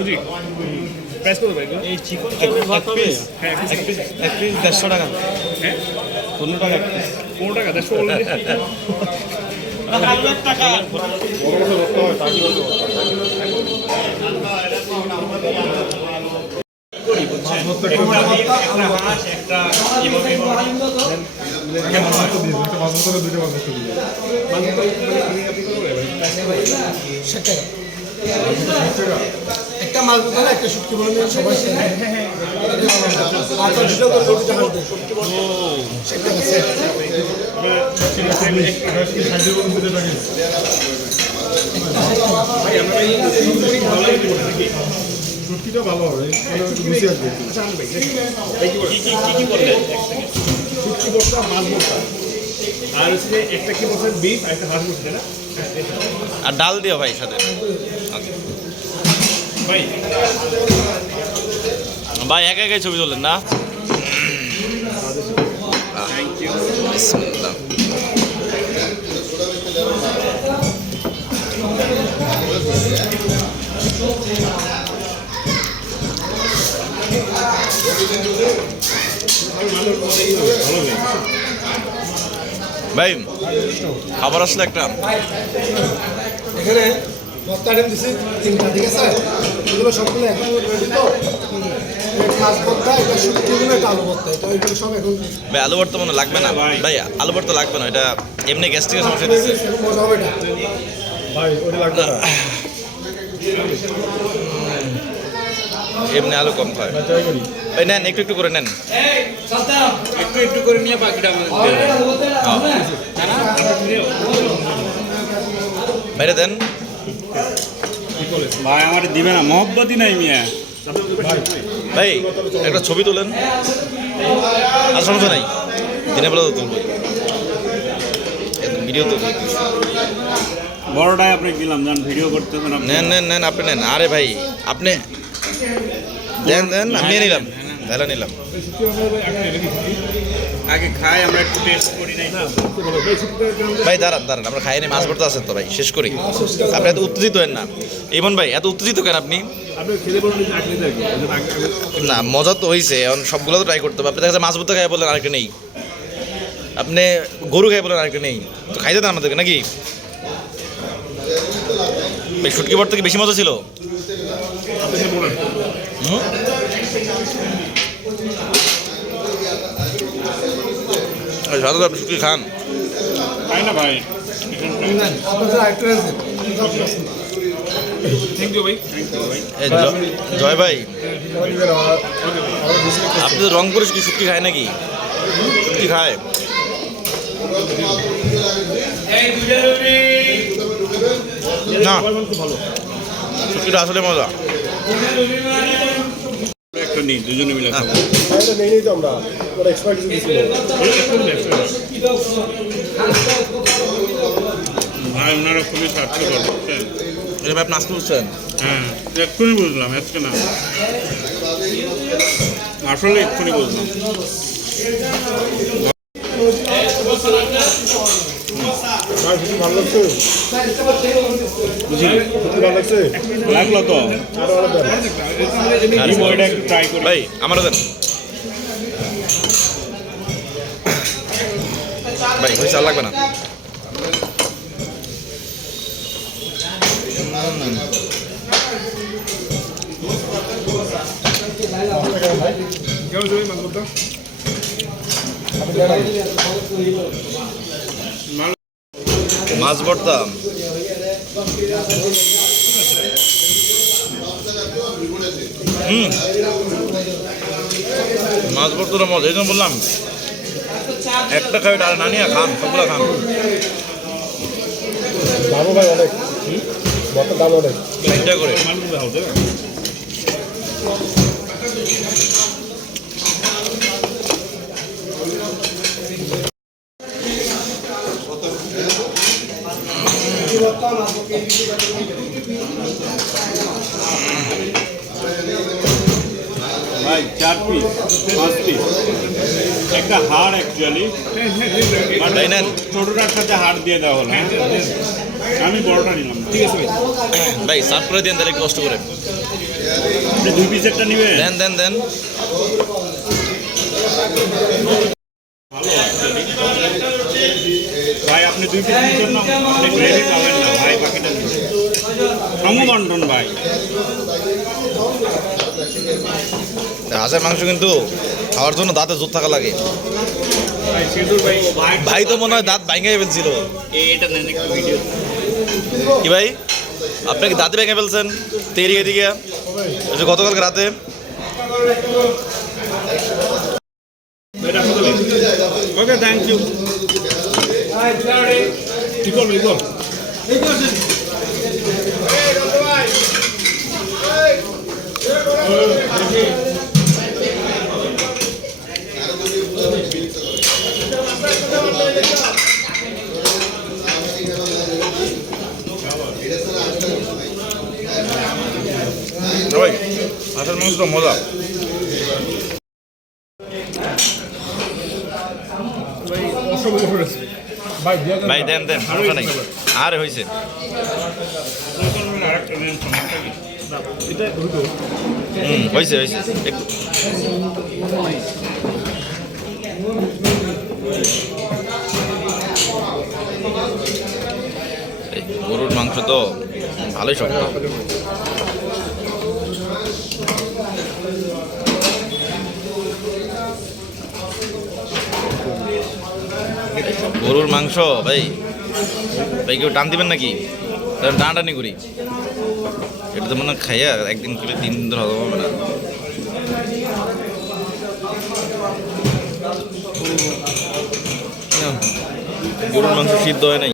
সুজি প্রাইস কত ভাই এই চিকন এক পিস 150 টাকা। হ্যাঁ 15 টাকা এক পিস। 15 টাকা 150 বললেন যে টাকা একটা মাছ বোতলে একটা শুটকি বলে নিয়ে সবাই শুটকিটা ভালো হবে, একটু বেশি আসবে। কি বললেন? শুটকি বর্তা, মাছ বর্তা, আর হচ্ছে একটা কি বলছেন বিফ আর একটা হাঁস বলছেন না? আর ডাল দিও ভাই সাথে। ভাই ভাই একা একাই ছবি তোলেন না? বিসমিল্লাহ। ভাই খাবার আসলে একটা এখানে বস্তা আইটেম দিছি 3টা, ঠিক আছে? এগুলো সবগুলো এখন রেডি তো। মাছ ভর্তা, এটা শুটকিগুলো, এটা আলু ভর্তা, এটা এগুলো সব এখন ভাই আলু ভর্তা মনে লাগবে না ভাই, আলু ভর্তা লাগবে না, এটা এমনি গ্যাস্ট্রিকের সমস্যা দিচ্ছে। মজা হবে এটা। ভাই ওটা লাগবে না, এমনি আলু কম খায় ট্রাই করি। ভাই। নেন একটু একটু করে নেন, একটু করে নিয়ে বাকিটা আমাদের বাইরে দেন। ভাই আমার দিবে না, মহব্বতই নাই মিয়া। ভাই একটা ছবি তোলেন, আর সমস্যা নাই, দিনের বেলা তো তুলবো, ভিডিও তো বড়টাই আপনাকে দিলাম, যান ভিডিও করতেছেন আপনি। নেন নেন নেন, আপনি নেন। আরে ভাই আপনি দেন দেন, আমি নিয়ে নিলাম, তাহলে নিলাম। আগে খাই, আমরা একটু টেস্ট করি নাই না। ভাই দাঁড়ান দাঁড়ান, আমরা খাইনি, মাছ ভর্তা আছেন তো ভাই, শেষ করি। আপনি এত উত্তেজিত হেন না। ইমন ভাই এত উত্তেজিত কেন আপনি? আপনি খেলে বলুন আগে না মজা তো হয়েছে, এখন সবগুলো তো ট্রাই করতে হবে। আপনি দেখা যাচ্ছে মাছ ভর্তা খাই বললেন আরেকটা নেই, আপনি গরু খাই বললেন আরেকটা নেই, তো খাইতে দেন আমাদেরকে নাকি? ভাই শুটকি ভর্তা কি বেশি মজা ছিল? সাধারণত আপনি শুটকি খান? খাই না ভাই। আপনাদের আরেকটু আছে। থ্যাংক ইউ ভাই। এই জয় ভাই, আপনি তো রংপুরে কি শুটকি খায় নাকি? শুটকি খায়? না শুটকিটা আসলে মজা। একটা নিই, দুজনে মিলে খাবো। এটা নেই নেই তো আমরা, ওরা এক্সট্রা কিছু দিচ্ছিল। ভাই ওনারা খুবই স্বার্থপর, বুঝছেন? এটা ভাই আপনি আসতে বুঝছেন? হ্যাঁ এক্ষুনি বুঝলাম, আজকে না, আসলে এক্ষুনি বুঝলাম। ভাই কিছু ভালো লাগছে, বুঝলি কিছু ভালো লাগছে, লাগলো তো? আরো আরো দেন। এই বইটা একটু ট্রাই করি। ভাই আমারও দেন ভাই, হয়েছে আর লাগবে না। কেমন চলবে মাছ বর্তা? মাছ ভর্তা মাছ ভর্তাটা মজা, এই জন্য বললাম একটা খাই, আর না নিয়ে খান, সবগুলো খান। দামও ভাই অনেক, বর্তার দাম অনেক। 60 টাকা করে। মাছগুলো ভালো তাই না? ভাই 4 পিস 5 পিস, একটা হাড় অ্যাকচুয়ালি, তাই নেন ছোটটার সাথে হাড় দিয়ে দেওয়া হলো। আমি বড়টা নিলাম। ঠিক আছে ভাই। ভাই সার্ভ করে দিন তাহলে একটু কষ্ট করে। আপনি 2 পিসেরটা নেবেন? দেন দেন দেন। ভাই আপনি 2 পিসের জন্য আপনি গ্রেভি পাবেন না ভাই, বাকিটা নেবেন। সমবন্টন ভাই। হাঁসের মাংস কিন্তু খাওয়ার জন্য দাঁতে জোর থাকা লাগে। ভাই সিঁদুর ভাই ভাই তো মনে হয় দাঁত ভেঙে ফেলছিল। এটা নেন একটু ভিডিও। কি ভাই আপনি কি দাঁত ভেঙে ফেলছেন তেরি এদিকে গতকালকে রাতে? Okay thank you. কি করবো ইগল? ভাই হাঁসের মাংসটা মজা। অসম্ভব করেছে ভাই, দিয়ে দেন ভাই না। দেন দেন, সমস্যা নেই। আরে হয়েছে। আরেকটা নেন, সমস্যা কি? এটা হইতো। হয়েছে হয়েছে একটু। এই গরুর মাংস তো ভালোই শক্ত। গরুর মাংস ভাই, ভাই কেউ টান দিবেন নাকি? টানাটানি করি, এটা তো মনে হয় খাইয়া একদিন খেলে 3 দিন ধরে হজম হবে না। গরুর মাংস সিদ্ধ হয় নাই।